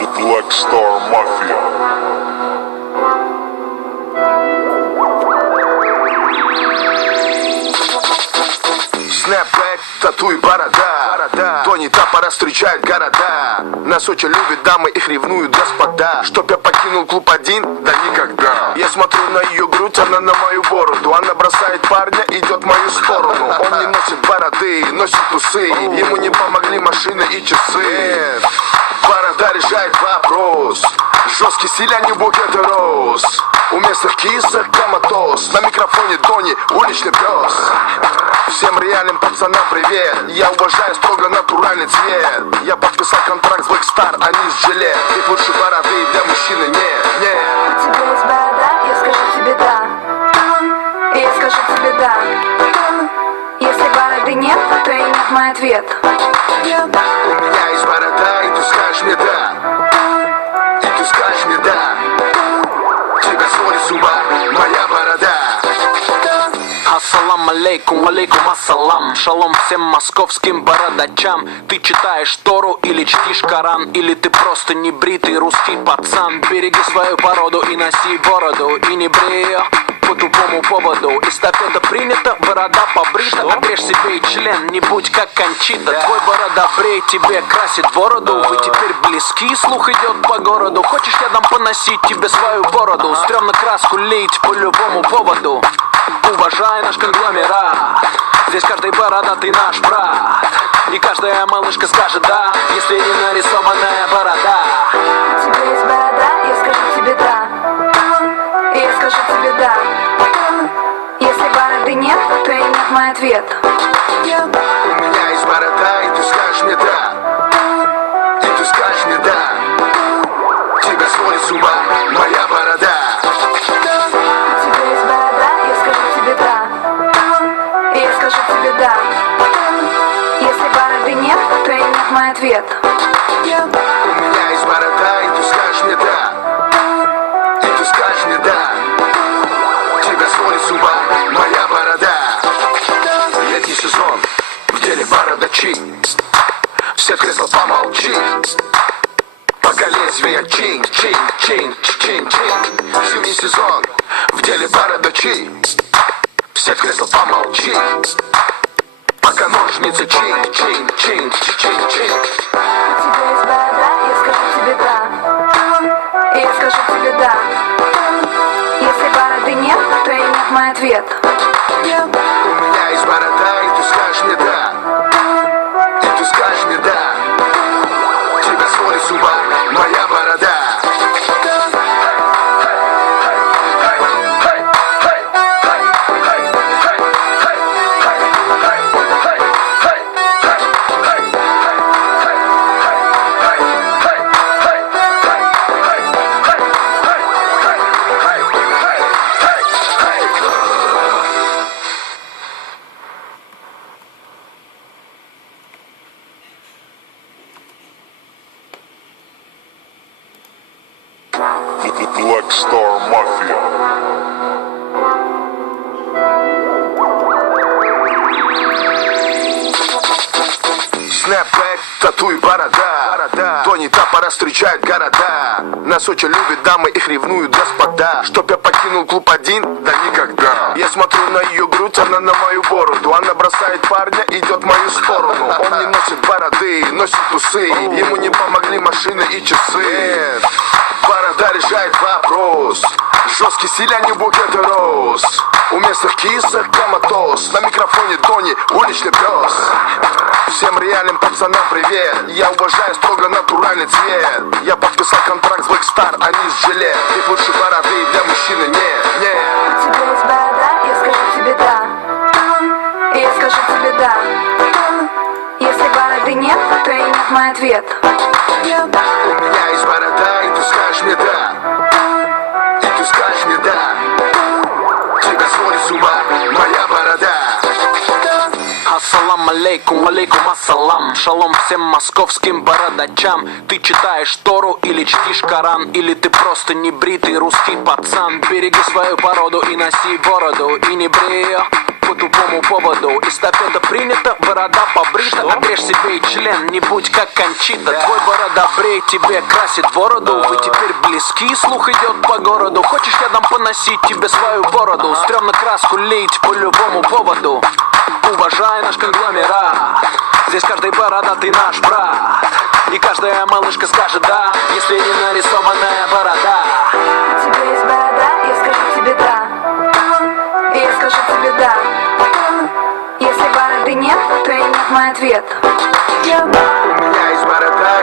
Black Star Mafia. Снэпбэк, тату и борода. Тони Тапора встречает города. Нас очень любят дамы, их ревнуют господа. Чтоб я покинул клуб один? Да никогда. Я смотрю на ее грудь, она на мою бороду. Она бросает парня, идет в мою сторону. Он не носит бороды, носит усы. Ему не помогли машины и часы. Борода решает вопрос. Жесткий стиль, а не букет роз. У местных кисок коматоз. На микрофоне Тони, уличный пес. Всем реальным пацанам привет. Я уважаю строго натуральный цвет. Я подписал контракт с Black Star, они с жилет. Их лучше бороды для мужчины нет. У тебя есть борода, я скажу тебе да. И я скажу тебе да. Если бороды нет, то и нет мой ответ. У меня есть борода, и ты скажешь мне да. И ты скажешь мне да. Тебя сводит с ума моя борода. Ассалам алейкум, алейкум ассалам. Шалом всем московским бородачам. Ты читаешь Тору или чтишь Коран, или ты просто небритый русский пацан. Береги свою породу и носи бороду. И не брей ее по тупому поводу. Эстафета принята, борода побрита. Отрежь себе и член, не будь как Кончита. Твой борода брей, тебе красит бороду. Вы теперь близки, слух идет по городу. Хочешь, я дам поносить тебе свою бороду? Стремно краску лить по любому поводу. Уважай наш конгломерат. Здесь каждый бородатый наш брат. И каждая малышка скажет да, если не нарисованная борода. У тебя есть борода, я скажу тебе да. И я скажу тебе да. Если бороды нет, то и нет мой ответ. У меня есть борода, и ты скажешь мне да. И ты скажешь мне да. Тебя сводит с ума моя борода. У тебя есть борода, я скажу тебе да. И я скажу тебе да. Если бороды нет, то и нет мой ответ. У меня есть борода, и ты скажешь мне да. И ты скажешь мне да. Тебя сводит с ума моя борода. Летний сезон, в деле бородачи. Все в кресло помолчи. Пока лезвие чин, чин, чин, чин, чин. Зимний сезон, в деле бородачи. Все в кресло помолчи. Пока ножницы чин, чин, чин, чин, чин. У тебя есть борода, я скажу тебе да. И я скажу тебе да. Если бороды нет, то и нет мой ответ. У меня есть борода, и ты скажешь мне да. И ты скажешь мне да. Тебя сводит с ума моя борода. Black Star Mafia. Снэпбэк, тату и борода. Тони Тапора встречает города. Нас очень любят дамы, их ревнуют господа. Чтоб я покинул клуб один? Да никогда. Я смотрю на ее грудь, она на мою бороду. Она бросает парня, идет в мою сторону. Он не носит бороды, носит усы. Ему не помогли машины и часы. Борода решает вопрос. Жесткий стиль, а не букет роз. У местных кисок коматоз. На микрофоне Тони, уличный пес. Всем реальным пацанам привет. Я уважаю строго натуральный цвет. Я подписал контракт с Black Star, они с жилет. Их лучше бороды для мужчины нет. У тебя есть борода, я скажу тебе да. И я скажу тебе да. Если бороды нет, то и нет мой ответ. У меня есть борода, и ты скажешь мне да. И ты скажешь мне да. Тебя сводит с ума моя борода. Ассалам алейкум, алейкум ассалам. Шалом всем московским бородачам. Ты читаешь Тору или чтишь Коран, или ты просто небритый русский пацан. Береги свою породу и носи бороду. И не брей ее по тупому поводу. Эстафета принята, борода побрита. Отрежь себе и член, не будь как Кончита. Твой борода бреет, тебе красит бороду. Вы теперь близки, слух идет по городу. Хочешь, я дам поносить тебе свою бороду? Стремно краску лить по любому поводу. Уважай наш конгломерат. Здесь каждый бородатый наш брат. И каждая малышка скажет да, если не нарисованная борода. У тебя есть борода, я скажу тебе да. И я скажу тебе да. Если бороды нет, то и нет мой ответ. У меня есть борода.